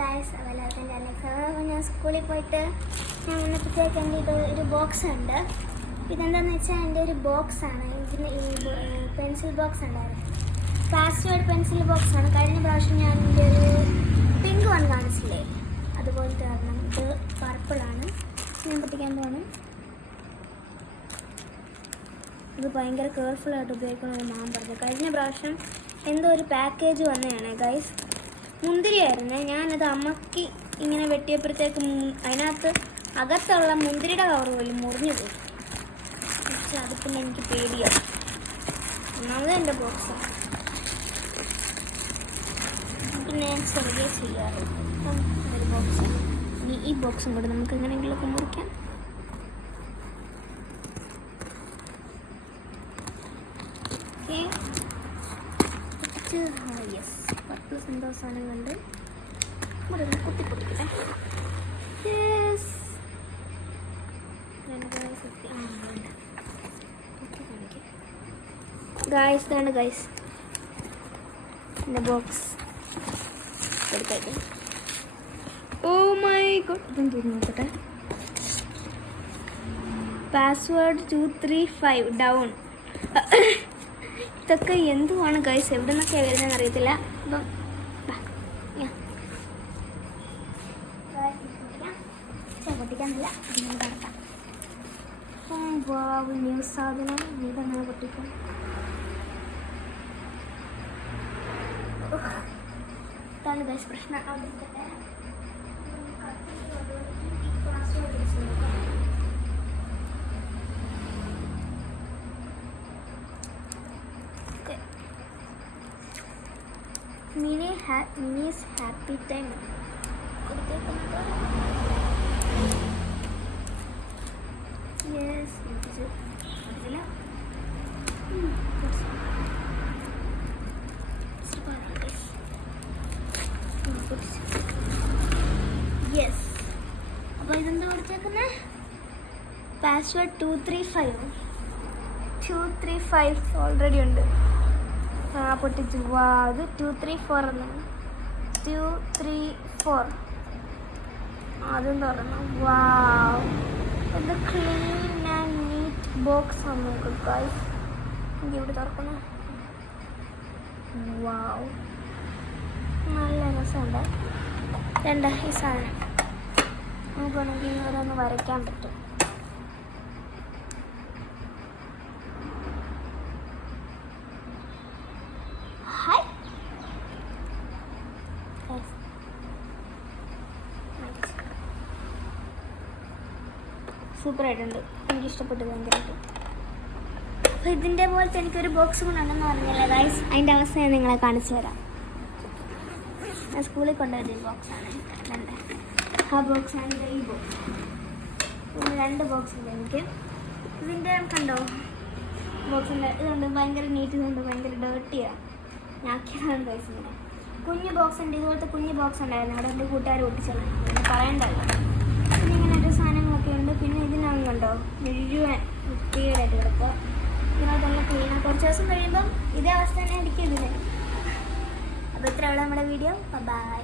Guys, എല്ലാവർക്കും ഞാൻ സ്കൂളിൽ പോയിട്ട് ഞാൻ വന്നപ്പോഴത്തേക്ക് എൻ്റെ ഒരു ബോക്സ് ഉണ്ട്. ഇതെന്താണെന്ന് വെച്ചാൽ എൻ്റെ ഒരു ബോക്സാണ്. ഇതിന് ഈ പെൻസിൽ ബോക്സ് ഉണ്ടായിരുന്നു. പാസ്വേഡ് പെൻസിൽ ബോക്സാണ്. കഴിഞ്ഞ പ്രാവശ്യം ഞാൻ എൻ്റെ ഒരു പിങ്ക് വൺ കാണിച്ചില്ലേ, അതുപോലത്തെ കാരണം. ഇത് പർപ്പിളാണ്. ഞാൻ പൊട്ടിക്കാൻ പോകണം. ഇത് ഭയങ്കര കെയർഫുള്ളായിട്ട് ഉപയോഗിക്കണമെന്ന് മാം പറഞ്ഞു. കഴിഞ്ഞ പ്രാവശ്യം എന്തോ ഒരു പാക്കേജ് വന്നതാണ് ഗൈസ്. മുന്തിരിയായിരുന്നേ. ഞാനത് അമ്മക്ക് ഇങ്ങനെ വെട്ടിയപ്പോഴത്തേക്ക് അതിനകത്ത് അകത്തുള്ള മുന്തിരിയുടെ കവർ പോലും മുറിഞ്ഞു പോയി. പക്ഷെ അത് പിന്നെ എനിക്ക് പേടിയാണ്. ഒന്നാമത് എൻ്റെ ബോക്സ് പിന്നെ ഞാൻ ചെറിയ ചെയ്യാറ് ഒരു ബോക്സ്. ഇനി ഈ ബോക്സും കൂടെ നമുക്ക് എങ്ങനെയെങ്കിലുമൊക്കെ മുറിക്കാം. ഓക്കെ, യെസ്, പർപ്പിൾ എന്തോ സാധനം കണ്ട് പൊട്ടിക്കട്ടെ. യെസ്, ഗായ്സ് ഇതാണ് ഗായ്സ് എൻ്റെ ബോക്സ്. എടുക്കട്ടെ. ഓ മൈ ഗോഡ്, ഇതെന്ത് നോക്കട്ടെ. Password 235 down. ഇതൊക്കെ എന്തുവാണ് ഗൈസ്, എവിടെ നിന്നൊക്കെയാണ് വരുന്നതെന്ന് അറിയത്തില്ല. അപ്പം പൊട്ടിക്കാന്നില്ല, കറക്കാം. ന്യൂസ് സാധനം ഇതങ്ങനെ പൊട്ടിക്കും. ഇതാണ് ഗൈസ് പ്രശ്നം. മിനിസ് ഹാപ്പി ടൈം യെസ്. യെസ്, അപ്പോൾ ഇതെന്താ കൊടുത്തേക്കുന്നത്? പാസ്വേഡ് 235 ഓൾറെഡി ഉണ്ട്. പൊട്ടിച്ചു. വാ, അത് 234 എന്നാണ്. 234 അതും തുറന്നു. വാ, ഇത് ക്ലീൻ ആൻഡ് നീറ്റ് ബോക്സ് ആണ് ഗൈസ്. എനിക്ക് ഇവിടെ തുറക്കണം. വാവ്, നല്ല രസമുണ്ട്. രണ്ട് ഈ സാധനം നമുക്ക് വേണമെങ്കിൽ ഓരോന്ന് വരയ്ക്കാൻ പറ്റും. സൂപ്പറായിട്ടുണ്ട്, എനിക്കിഷ്ടപ്പെട്ടു ഭയങ്കരമായിട്ട്. അപ്പോൾ ഇതിൻ്റെ പോലത്തെ എനിക്കൊരു ബോക്സ് കൊണ്ടുണ്ടെന്ന് പറഞ്ഞില്ല ഗൈസ്. അതിൻ്റെ അവസ്ഥ ഞാൻ നിങ്ങളെ കാണിച്ചു തരാം. ഞാൻ സ്കൂളിൽ കൊണ്ടുപോയ ബോക്സാണ്. ആ ബോക്സാണ് ഈ ബോക്സ്. പിന്നെ 2 ബോക്സ് ഉണ്ട് എനിക്ക്. ഇതിൻ്റെ കണ്ടോ ബോക്സിൻ്റെ ഇതുണ്ട്, ഭയങ്കര നീറ്റ്. ഇതുണ്ട്, ഭയങ്കര ഡേർട്ടിയാണ്. ഞാക്കിയതാണ് ഗൈസ്. ഇങ്ങനെ കുഞ്ഞ് ബോക്സ് ഉണ്ട്. ഇതുപോലത്തെ കുഞ്ഞ് ബോക്സ് ഉണ്ടായിരുന്നു. അവിടെ എൻ്റെ കൂട്ടുകാർ ഒട്ടിച്ചത് പറയണ്ടല്ലോ. പിന്നെ ഇങ്ങനെ ഒരു സാധനങ്ങളൊക്കെ ഉണ്ട്. പിന്നെ ഇതിനാകുന്നുണ്ടോ മുഴുവൻ വൃത്തികേടായിട്ട് കിടക്കുക. ഇതിനകത്തെല്ലാം ക്ലീനാണ്. കുറച്ച് ദിവസം കഴിയുമ്പം ഇതേ അവസ്ഥ തന്നെ എനിക്ക് ഇതിന്. അപ്പോൾ ഇത്രയുള്ള നമ്മുടെ വീഡിയോ. ബൈ.